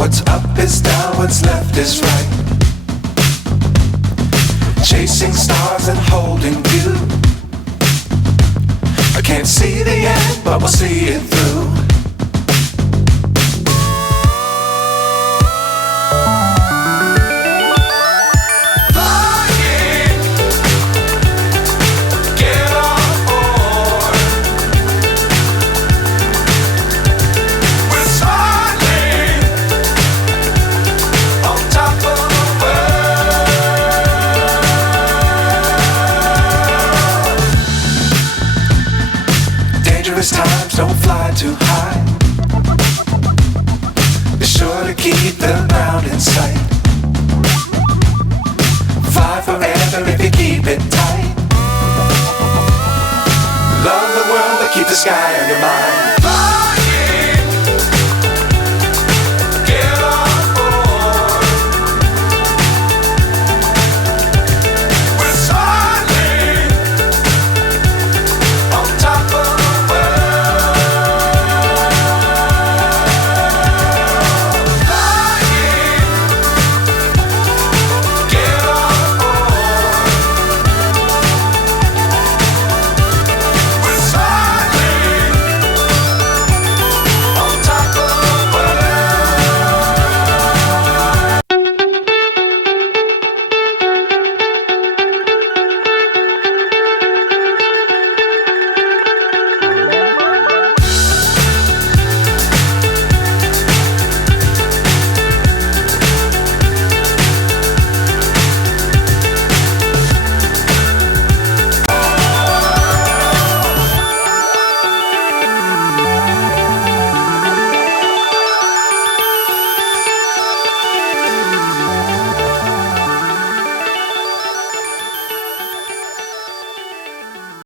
What's up is down, what's left is right. Chasing stars and holding you. I can't see the end, but we'll see it through. Times don't fly too high. Be sure to keep the ground in sight. Fly forever if you keep it tight. Love the world but keep the sky on your mind.